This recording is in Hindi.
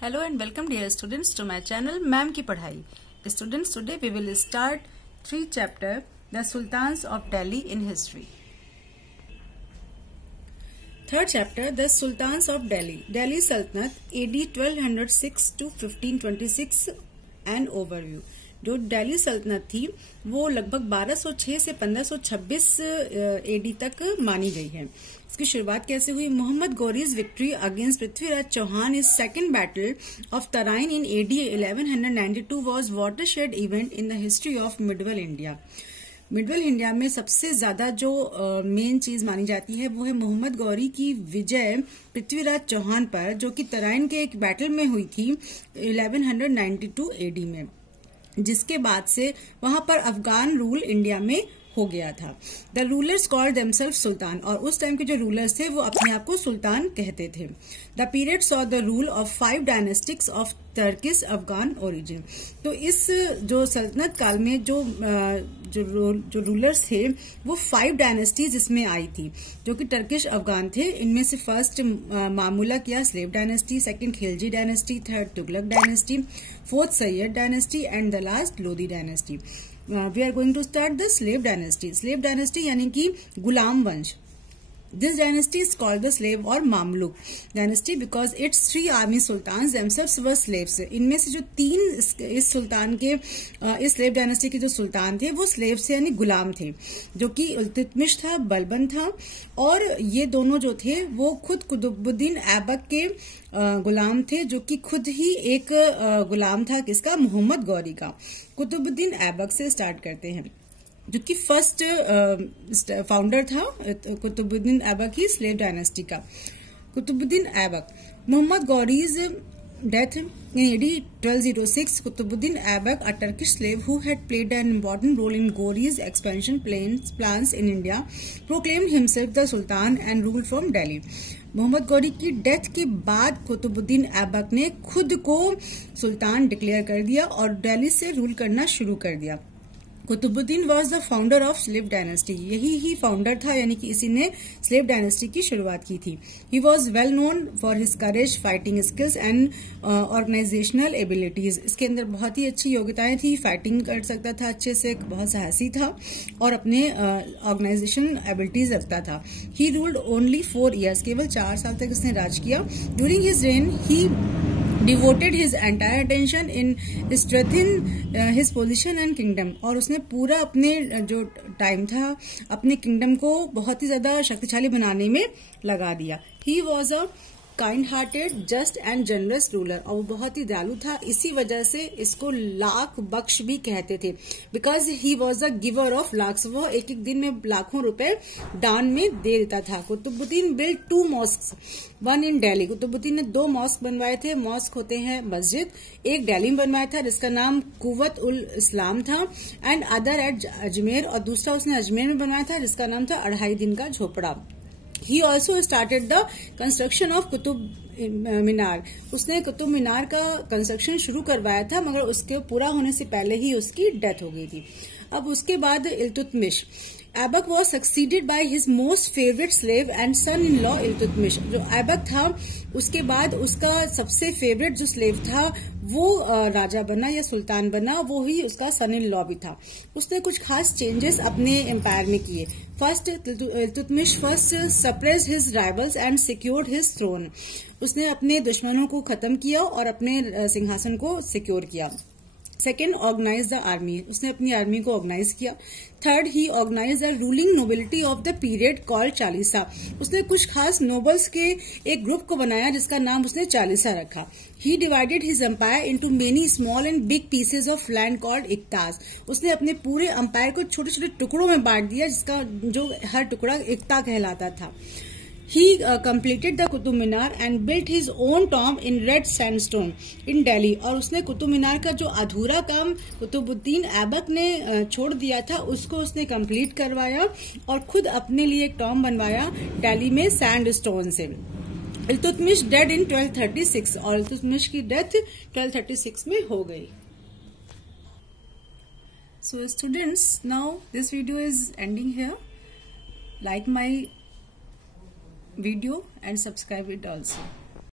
Hello and welcome dear students to my channel ma'am की पढ़ाई. Students, today we will start 3 chapter The Sultans of Delhi in History. Third chapter The Sultans of Delhi. Delhi Sultanate AD 1206 to 1526 an overview. जो दिल्ली सल्तनत थी वो लगभग 1206 से 1526 एडी तक मानी गई है. इसकी शुरुआत कैसे हुई? Mohammad Ghori's victory against Prithviraj Chauhan is second battle of Tarain in AD 1192 was watershed event in the history of medieval India. Medieval India में सबसे ज्यादा जो मेन चीज मानी जाती है वो है मोहम्मद गौरी की विजय पृथ्वीराज चौहान पर, जो कि तराइन के एक बैटल में हुई थी 1192 एडी में, जिसके बाद से वहां पर अफगान रूल इंडिया में हो गया था. द रूलर्स कॉल्ड देमसेल्फ सुल्तान, और उस टाइम के जो रूलर्स थे वो अपने आप को सुल्तान कहते थे. The period saw the rule of 5 dynasties of Turkish Afghan origin. तो इस जो सल्तनत काल में जो रूलर्स थे वो 5 डायनेस्टीज इसमें आई थी, जो कि टर्किश अफगान थे. इनमें से फर्स्ट मामूला किया slave dynasty, second Khilji dynasty, third Tughlaq dynasty, fourth Syed dynasty and the last Lodhi dynasty. We are going to start the slave dynasty. Slave dynasty यानी कि गुलाम वंश. This dynasty is called the slave or Mamluk dynasty because its 3 army sultans themselves were slaves. इनमें से जो 3 इस सुल्तान के इस स्लेव डायनेस्टी के जो सुल्तान थे वो स्लेव थे यानी गुलाम थे, जो कि इल्तुतमिश था, बलबन था, और ये दोनों जो थे वो खुद कुतुबुद्दीन ऐबक के गुलाम थे, जो कि खुद ही एक गुलाम था किसका? मोहम्मद गौरी का. कुतुबुद्दीन ऐबक से स्टार्ट करते हैं, जो कि फर्स्ट फाउंडर था कुतुबुद्दीन ऐबक की स्लेव डायनेस्टी का. Qutubuddin Aibak. Mohammad Ghori's death in AD 1206. Qutubuddin Aibak, a Turkish slave who had played an important role in Ghori's expansion plans in India, proclaimed himself the Sultan and ruled from Delhi. Mohammad Ghori की डेथ के बाद कुतुबुद्दीन ऐबक ने खुद को सुल्तान डिक्लेयर कर दिया और दिल्ली से रूल करना शुरू कर दिया. Qutubuddin was the founder of slave dynasty. यही ही फाउंडर था, यानी कि इसी ने स्लेव डायनेस्टी की शुरुआत की थी. He was well known for his courage, fighting skills and organisational abilities. इसके अंदर बहुत ही अच्छी योग्यताएं थी. फाइटिंग कर सकता था अच्छे से, बहुत साहसी था और अपने ऑर्गेनाइजेशन एबिलिटीज रखता था. He ruled only 4 years. केवल 4 साल तक इसने राज किया. During his rain he devoted his entire attention in strengthening his position and kingdom. और उसने पूरा अपने जो टाइम था अपने किंगडम को बहुत ही ज्यादा शक्तिशाली बनाने में लगा दिया. He was a kind hearted, just and generous ruler, और वो बहुत ही दयालु था. इसी वजह से इसको लाख बख्श भी कहते थे, because he was a giver of lakhs. वो एक एक दिन में लाखों रुपए दान में दे देता था. Qutubuddin build 2 mosques, 1 in Delhi. Qutubuddin ने 2 मॉस्क बनवाए थे. मॉस्क होते हैं मस्जिद. एक दिल्ली में बनवाया था जिसका नाम कुव्वत उल इस्लाम था, एंड अदर एट अजमेर, और दूसरा उसने अजमेर में बनवाया था जिसका नाम था 2.5 दिन का झोपड़ा. He also started the construction of Qutub Minar. उसने कुतुब मीनार का कंस्ट्रक्शन शुरू करवाया था, मगर उसके पूरा होने से पहले ही उसकी डेथ हो गई थी. अब उसके बाद Iltutmish. Aibak was succeeded by his most favourite slave and son in law Iltutmish. जो ऐबक था उसके बाद उसका सबसे फेवरेट जो स्लेव था वो राजा बना या सुल्तान बना, वो ही उसका सन इन लॉ भी था. उसने कुछ खास चेंजेस अपने एम्पायर में किए. First, Iltutmish first suppress his rivals and secured his throne. उसने अपने दुश्मनों को खत्म किया और अपने सिंहासन को सिक्योर किया. Second, organise the army. उसने अपनी आर्मी को ऑर्गेनाइज किया. Third, he organise the ruling nobility of the period called Chalisa. उसने कुछ खास नोबल्स के एक ग्रुप को बनाया जिसका नाम उसने चालीसा रखा. He divided his empire into many small and big pieces of land called इक्तास. उसने अपने पूरे एम्पायर को छोटे छोटे टुकड़ों में बांट दिया, जिसका जो हर टुकड़ा इक्ता कहलाता था. He completed the Qutub Minar and built his own tomb in red sandstone in Delhi. और उसने कुतुब मीनार का जो अधूरा काम कुतुबुद्दीन ऐबक ने छोड़ दिया था उसको उसने कंप्लीट करवाया और खुद अपने लिए एक टॉम बनवाया दिल्ली में सैंडस्टोन से. इल्तुतमिश डेड इन 1236, और इल्तुतमिश की डेथ 1236 में हो गई. So students, now this video is ending here. Like my video and subscribe it also.